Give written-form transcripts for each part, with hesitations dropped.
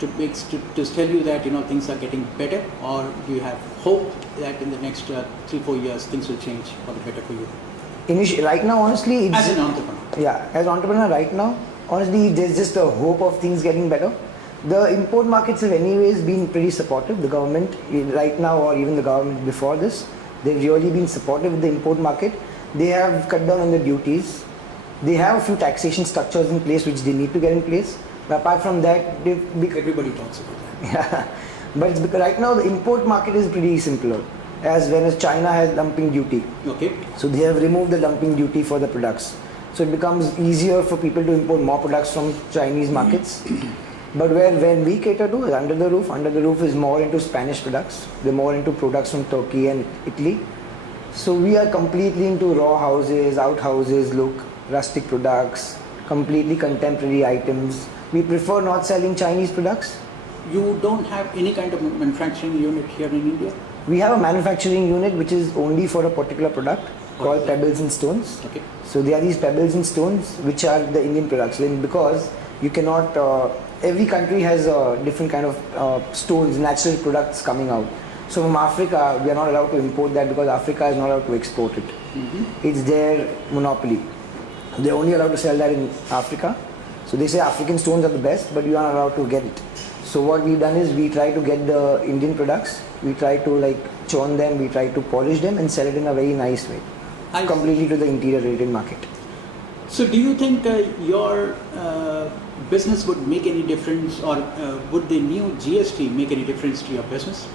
to tell you that things are getting better, or do you have hope that in the next 3-4 years things will change for the better for you? Right now, honestly, As an entrepreneur. Yeah, as an entrepreneur right now, honestly, there's just a hope of things getting better. The import markets have anyways been pretty supportive. The government right now, or even the government before this, they've really been supportive with the import market. They have cut down on the duties. They have a few taxation structures in place which they need to get in place. But apart from that, everybody talks about that. Yeah, but it's because right now the import market is pretty simpler. As China has dumping duty. Okay. So they have removed the dumping duty for the products. So it becomes easier for people to import more products from Chinese markets. But when we cater to is under the roof is more into Spanish products. They're more into products from Turkey and Italy. So we are completely into raw houses, outhouses, rustic products, completely contemporary items. We prefer not selling Chinese products. You don't have any kind of manufacturing unit here in India? We have a manufacturing unit which is only for a particular product called pebbles and stones. Okay. So there are these pebbles and stones which are the Indian products. Because you cannot, every country has a different kind of stones, natural products coming out. So from Africa, we are not allowed to import that because Africa is not allowed to export it. It's their monopoly. They're only allowed to sell that in Africa. So they say African stones are the best, but you are not allowed to get it. So what we've done is we try to get the Indian products, we try to churn them, we try to polish them and sell it in a very nice way, completely to the interior retail market. So do you think your business would make any difference, or would the new GST make any difference to your business?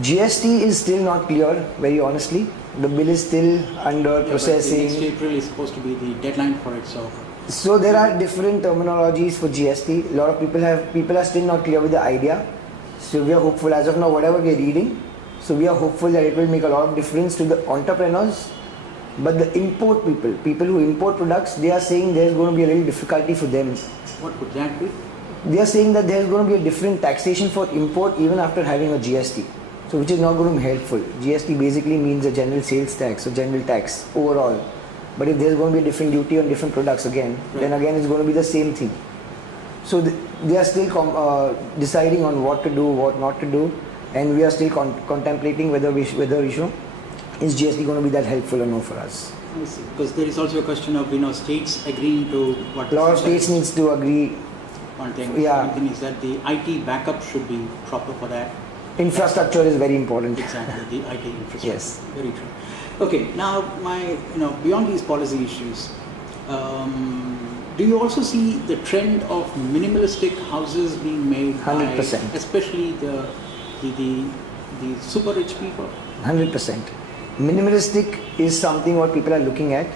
GST is still not clear, very honestly. The bill is still under processing. Next April is supposed to be the deadline for it, So there are different terminologies for GST. A lot of people are still not clear with the idea. So we are hopeful as of now, whatever we are reading. So we are hopeful that it will make a lot of difference to the entrepreneurs. But the import people who import products, they are saying there's going to be a little difficulty for them. What would that be? They are saying that there's going to be a different taxation for import even after having a GST. So which is not going to be helpful. GST basically means a general sales tax or general tax overall. But if there's going to be a different duty on different products again, then again it's going to be the same thing. So they are still deciding on what to do, what not to do, and we are still contemplating whether we should, is GST going to be that helpful or no for us. I see. Because there is also a question of states agreeing to what. A lot of states needs to agree. One thing. Yeah. One thing is that the IT backup should be proper for that. Infrastructure is very important. Exactly, the IT infrastructure. Yes. Very true. Okay, now beyond these policy issues, do you also see the trend of minimalistic houses being made 100%. by especially the super rich people? 100%. Minimalistic is something what people are looking at.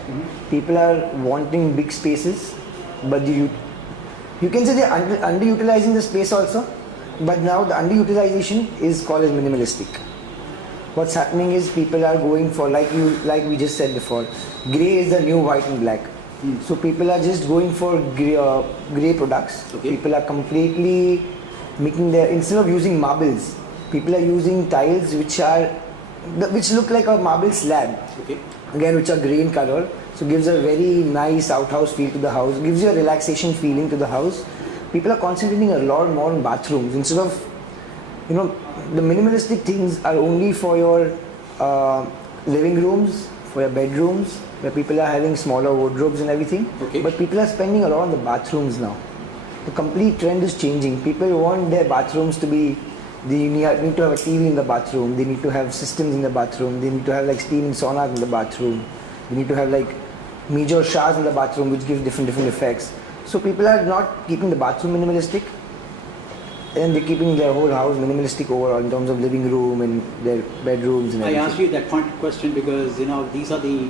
People are wanting big spaces, but you can say they're underutilizing the space also, but now the underutilization is called as minimalistic. What's happening is people are going for, like we just said before, grey is the new white and black. So people are just going for grey products. Okay. People are completely making instead of using marbles, people are using tiles which look like a marble slab. Okay. Again, which are grey in color. So gives a very nice outhouse feel to the house, gives you a relaxation feeling to the house. People are concentrating a lot more on bathrooms instead of, the minimalistic things are only for your living rooms, for your bedrooms, where people are having smaller wardrobes and everything. Okay. But people are spending a lot on the bathrooms now. The complete trend is changing. People want their bathrooms to be, they need to have a TV in the bathroom, they need to have systems in the bathroom, they need to have steam and sauna in the bathroom, they need to have major showers in the bathroom which gives different effects. So people are not keeping the bathroom minimalistic, and they're keeping their whole house minimalistic overall in terms of living room and their bedrooms and everything. I asked you that pointed question because these are the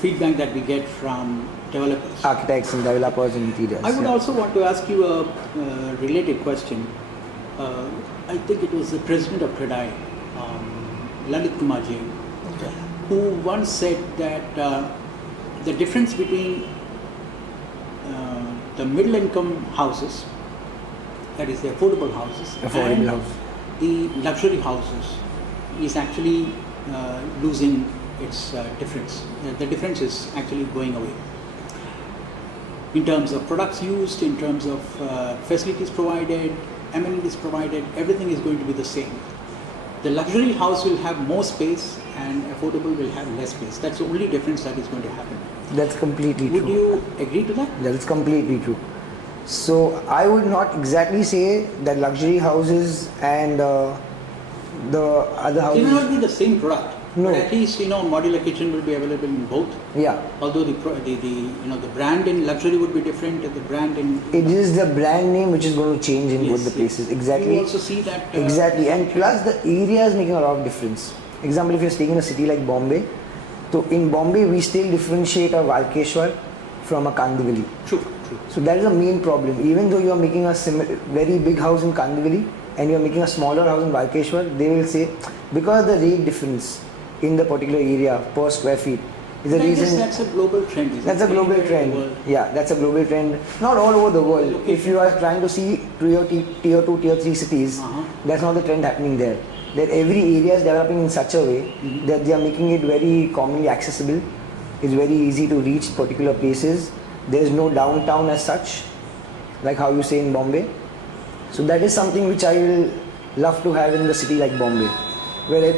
feedback that we get from developers, Architects and developers and interiors. I would also want to ask you a related question. I think it was the president of CREDAI, Lalit Kumar Jain, who once said that the difference between the middle income houses, that is the affordable houses, and the luxury houses is actually losing its difference. The difference is actually going away. in terms of products used, in terms of facilities provided, amenities provided, everything is going to be the same. The luxury house will have more space and affordable will have less space. That's the only difference that is going to happen. That's completely Would true. you agree to that? That is completely true. So I would not exactly say that luxury houses and the other It will houses. not be the same product. No. But at least modular kitchen will be available in both. Yeah. Although the brand in luxury would be different, and the brand in It is the brand name which is going to change in Yes, both the yes. places. Exactly. You also see that Exactly, and plus the area is making a lot of difference. Example, if you're staying in a city like Bombay, so in Bombay we still differentiate a Walkeshwar from a Kandivali. True. So that is the main problem. Even though you are making a very big house in Kandivali and you are making a smaller house in Walkeshwar, they will say because of the rate difference in the particular area per square feet is the I guess reason. that's a global trend. Isn't That's a it? global Anywhere in the trend. world. Yeah, that's a global trend. Not all over the world. Okay. If you are trying to see tier 2, tier 3 cities, that's not the trend happening there. That every area is developing in such a way that they are making it very commonly accessible. It's very easy to reach particular places. There is no downtown as such, like how you say in Bombay. So that is something which I will love to have in the city like Bombay.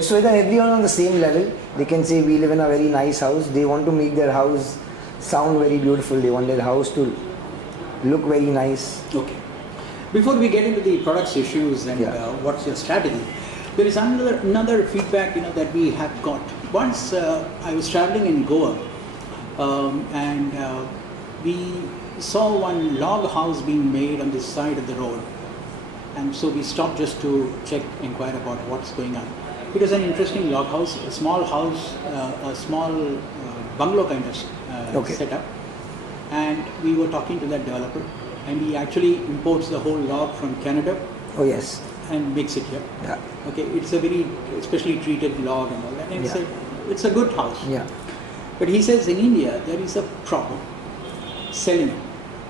So that everyone on the same level, they can say we live in a very nice house. They want to make their house sound very beautiful. They want their house to look very nice. Okay. Before we get into the products issues and what's your strategy, there is another feedback that we have got. Once I was traveling in Goa, and we saw one log house being made on the side of the road, and so we stopped just to inquire about what's going on. It was an interesting log house, a small house, a small bungalow kind of setup, and we were talking to that developer, and he actually imports the whole log from Canada. Oh yes. And makes it here. Yeah. Okay, it's a very specially treated log and all that, and it's a good house. Yeah. But he says in India there is a problem selling it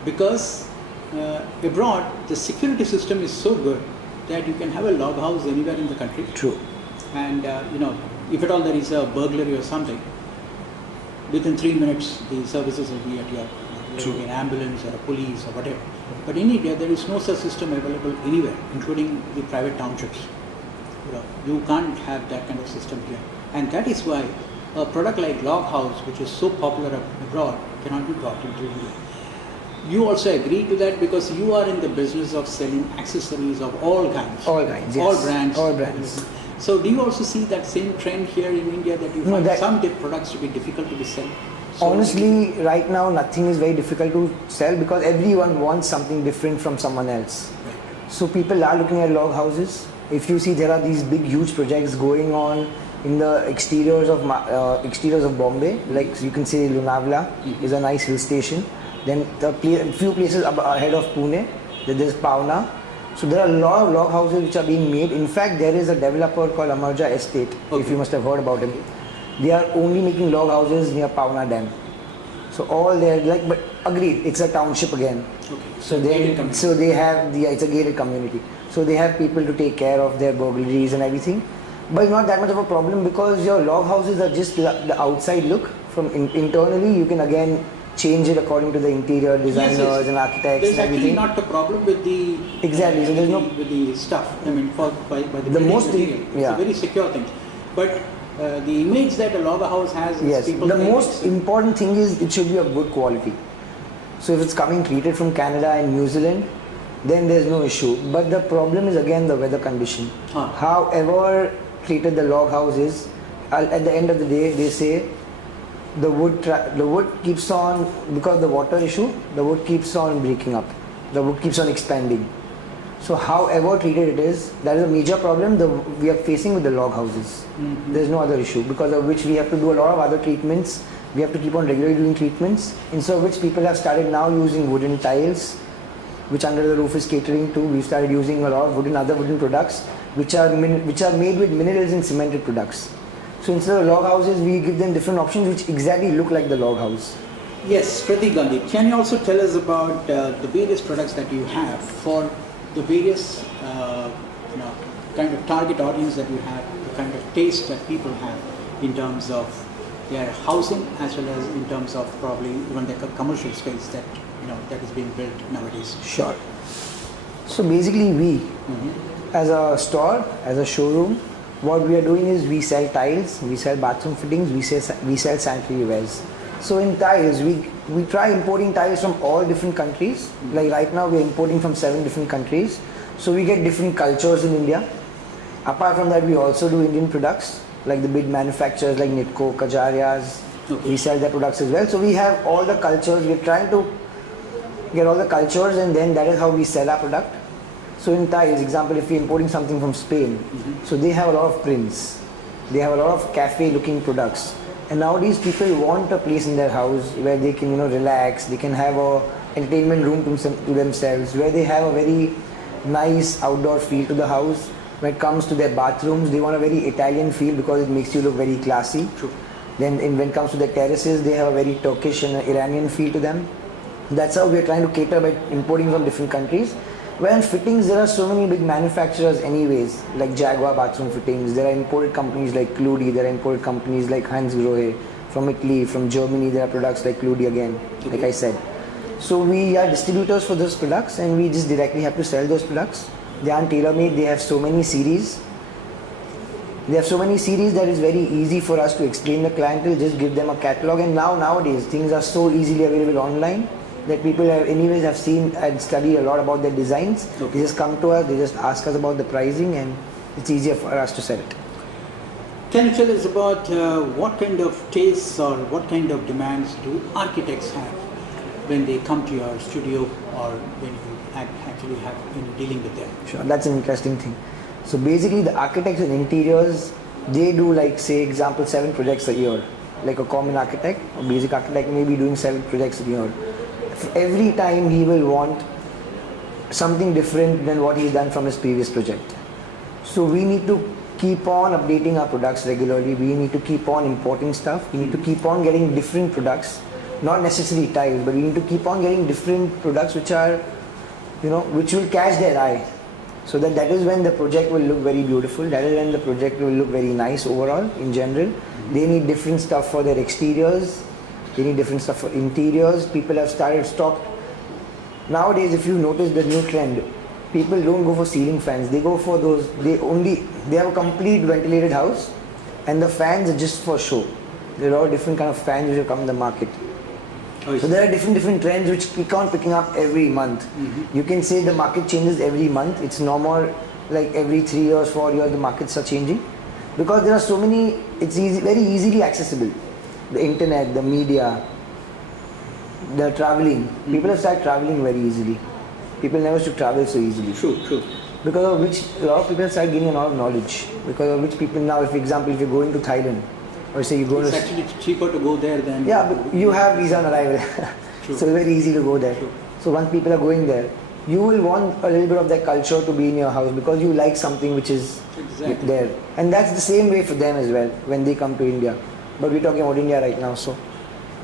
because abroad the security system is so good that you can have a log house anywhere in the country. True. And if at all there is a burglary or something, within 3 minutes the services will be at your. There will be an ambulance or a police or whatever. But in India, there is no such system available anywhere, including the private townships. You can't have that kind of system here. And that is why a product like log house, which is so popular abroad, cannot be brought into India. You also agree to that because you are in the business of selling accessories of all kinds. All kinds, yes. All brands. All brands. So do you also see that same trend here in India that you find some products to be difficult to be sold? Honestly, right now nothing is very difficult to sell because everyone wants something different from someone else. Right. So people are looking at log houses. If you see, there are these big, huge projects going on in the exteriors of Bombay. Like you can say, Lonavala is a nice hill station. Then a few places ahead of Pune, there's Pauna. So there are a lot of log houses which are being made. In fact, there is a developer called Amarja Estate. If you must have heard about him. They are only making log houses near Pauna Dam. So all they're but agreed, it's a township again. Okay. So they have it's a gated community. So they have people to take care of their burglaries and everything. But it's not that much of a problem because your log houses are just the outside look. From internally, you can again change it according to the interior designers and architects there's and everything. There's actually not a problem with the exactly. So there's no with the stuff. I mean, by the the most material. It's a very secure thing. But the image that a log house has is people. The most important thing is it should be of good quality. So if it's coming treated from Canada and New Zealand, then there's no issue. But the problem is again the weather condition. However treated the log house is, at the end of the day, they say the wood keeps on, because of the water issue, the wood keeps on breaking up. The wood keeps on expanding. So however treated it is, that is a major problem we are facing with the log houses. There's no other issue, because of which we have to do a lot of other treatments. We have to keep on regularly doing treatments, instead of which people have started now using wooden tiles, which under the roof is catering to. We've started using a lot of other wooden products, which are made with minerals and cemented products. So instead of log houses, we give them different options which exactly look like the log house. Yes, Pratik Gandhi, can you also tell us about the various products that you have for the various kind of target audience that you have, the kind of taste that people have in terms of their housing as well as in terms of probably even the commercial space that that is being built nowadays? Sure. So basically we, as a store, as a showroom, what we are doing is we sell tiles, we sell bathroom fittings, we sell sanitary wares. So in tiles, we try importing tiles from all different countries. Like right now we are importing from 7 different countries. So we get different cultures in India. Apart from that, we also do Indian products, like the big manufacturers like Nitco, Kajarias. Okay. We sell their products as well. So we have all the cultures. We're trying to get all the cultures, and then that is how we sell our product. So in tiles, example, if we're importing something from Spain, so they have a lot of prints. They have a lot of cafe looking products. And nowadays people want a place in their house where they can, relax. They can have a entertainment room to themselves, where they have a very nice outdoor feel to the house. When it comes to their bathrooms, they want a very Italian feel because it makes you look very classy. True. Then when it comes to the terraces, they have a very Turkish and Iranian feel to them. That's how we are trying to cater by importing from different countries. Well, in fittings, there are so many big manufacturers anyways, like Jaguar bathroom fittings. There are imported companies like Cludi. There are imported companies like Hans Grohe. From Italy, from Germany, there are products like Cludi again, like I said. So we are distributors for those products, and we just directly have to sell those products. They aren't tailor-made. They have so many series. They have so many series that it's very easy for us to explain the clientele, just give them a catalog. And nowadays, things are so easily available online that people have seen and studied a lot about their designs. Okay. They just come to us, they just ask us about the pricing, and it's easier for us to sell it. Can you tell us about what kind of tastes or what kind of demands do architects have when they come to your studio or when you actually have dealing with them? Sure, that's an interesting thing. So basically the architects and interiors, they do like, say example, 7 projects a year. Like a common architect or basic architect may be doing 7 projects a year. Every time he will want something different than what he's done from his previous project. So we need to keep on updating our products regularly. We need to keep on importing stuff. We need to keep on getting different products, not necessarily tiles, but we need to keep on getting different products which are, which will catch their eye. So that is when the project will look very beautiful. That is when the project will look very nice overall in general. They need different stuff for their exteriors. They need different stuff for interiors. People have stopped. Nowadays, if you notice the new trend, people don't go for ceiling fans. They go for those, they have a complete ventilated house and the fans are just for show. There are all different kind of fans which have come in the market. So there are different trends which keep on picking up every month. You can say the market changes every month. It's no more like every 3 years, 4 years the markets are changing. Because there are so many, it's very easily accessible. The internet, the media, the traveling. People have started traveling very easily. People never used to travel so easily. True. Because of which a lot of people have started gaining a lot of knowledge. Because of which people now, if example, if you're going to Thailand, or say you go It's to... actually cheaper to go there than... Yeah, but you have visa on arrival. So it's very easy to go there. True. So once people are going there, you will want a little bit of that culture to be in your house because you like something which is there. And that's the same way for them as well when they come to India. But we're talking about India right now. So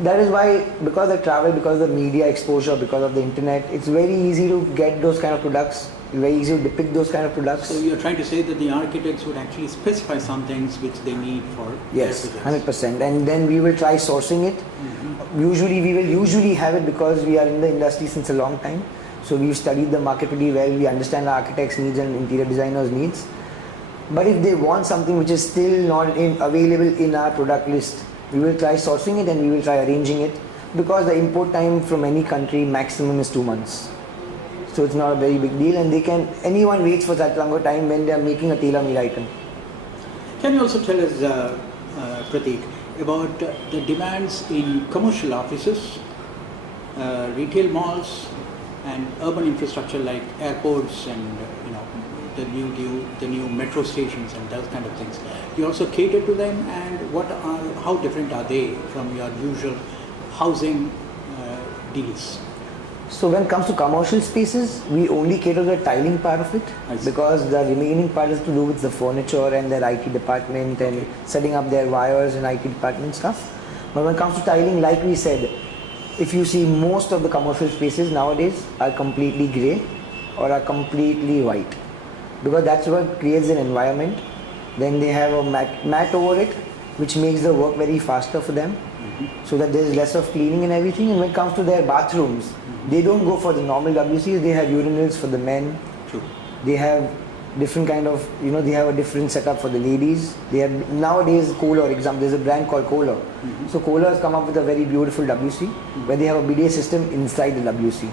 that is why, because of travel, because of the media exposure, because of the internet, it's very easy to get those kind of products. It's very easy to depict those kind of products. So you're trying to say that the architects would actually specify some things which they need for Yes, their projects. 100%. And then we will try sourcing it. Usually we will usually have it because we are in the industry since a long time. So we've studied the market pretty well. We understand the architects' needs and interior designers' needs. But if they want something which is still not available in our product list, we will try sourcing it and we will try arranging it, because the import time from any country maximum is 2 months. So it's not a very big deal, and anyone waits for that longer time when they are making a tailor-made item. Can you also tell us, Prateek, about the demands in commercial offices, retail malls, and urban infrastructure like airports and the new metro stations and those kind of things? You also cater to them, and how different are they from your usual housing deals? So when it comes to commercial spaces, we only cater to the tiling part of it, because the remaining part is to do with the furniture and their IT department and setting up their wires and IT department stuff. But when it comes to tiling, like we said, if you see most of the commercial spaces nowadays are completely grey or are completely white, because that's what creates an environment. Then they have a mat over it, which makes the work very faster for them. so that there's less of cleaning and everything. And when it comes to their bathrooms, they don't go for the normal WCs. They have urinals for the men. True. They have different kind of, they have a different setup for the ladies. They have nowadays Kohler, example, there's a brand called Kohler. So Kohler has come up with a very beautiful WC where they have a bidet system inside the WC.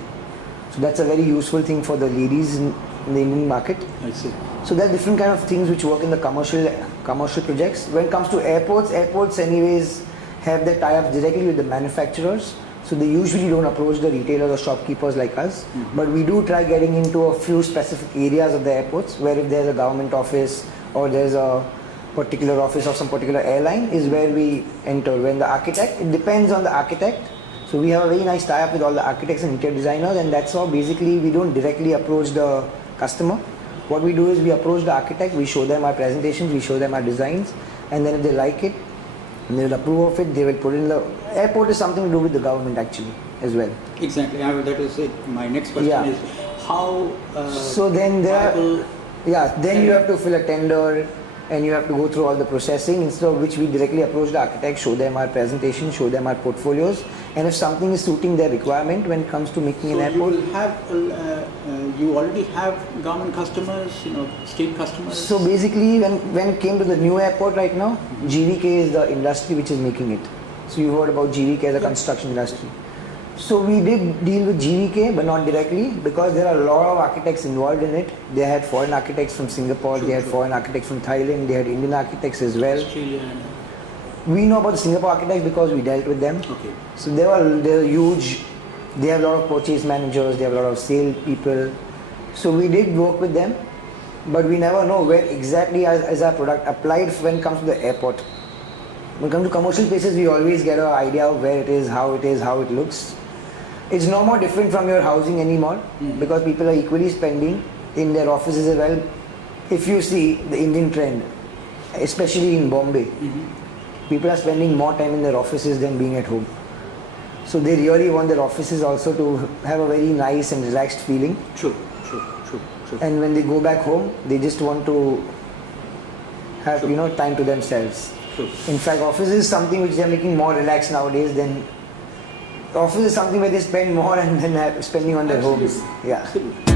So that's a very useful thing for the ladies in the Indian market. I see. So there are different kind of things which work in the commercial projects. When it comes to airports anyways have their tie-ups directly with the manufacturers. So they usually don't approach the retailers or shopkeepers like us. But we do try getting into a few specific areas of the airports where if there's a government office or there's a particular office of some particular airline is where we enter. When the architect, it depends on the architect. So we have a very nice tie-up with all the architects and interior designers, and that's how basically we don't directly approach the customer. What we do is we approach the architect, we show them our presentations, we show them our designs, and then if they like it, they will approve of it, they will put in the... Airport is something to do with the government actually as well. Exactly. That is it. My next question is how so then there viable- then you have to fill a tender and you have to go through all the processing, instead of which we directly approach the architect, show them our presentation, show them our portfolios, and if something is suiting their requirement when it comes to making an airport. You will have, you already have government customers, state customers. So basically, when it came to the new airport right now, GVK is the industry which is making it. So you heard about GVK as a construction industry. So we did deal with GVK, but not directly, because there are a lot of architects involved in it. They had foreign architects from Singapore, they had foreign architects from Thailand, they had Indian architects as well. Australia and We know about the Singapore architects because we dealt with them. okay. So they're huge. They have a lot of purchase managers, they have a lot of sale people. So we did work with them, but we never know where exactly is our product applied when it comes to the airport. When it comes to commercial places, we always get an idea of where it is, how it looks. It's no more different from your housing anymore because people are equally spending in their offices as well. If you see the Indian trend, especially in Bombay, people are spending more time in their offices than being at home. So they really want their offices also to have a very nice and relaxed feeling. True. And when they go back home, they just want to have time to themselves. True. In fact, office is something which they are making more relaxed nowadays than office is something where they spend more and then spending on their homes. Absolutely. Yeah. Absolutely.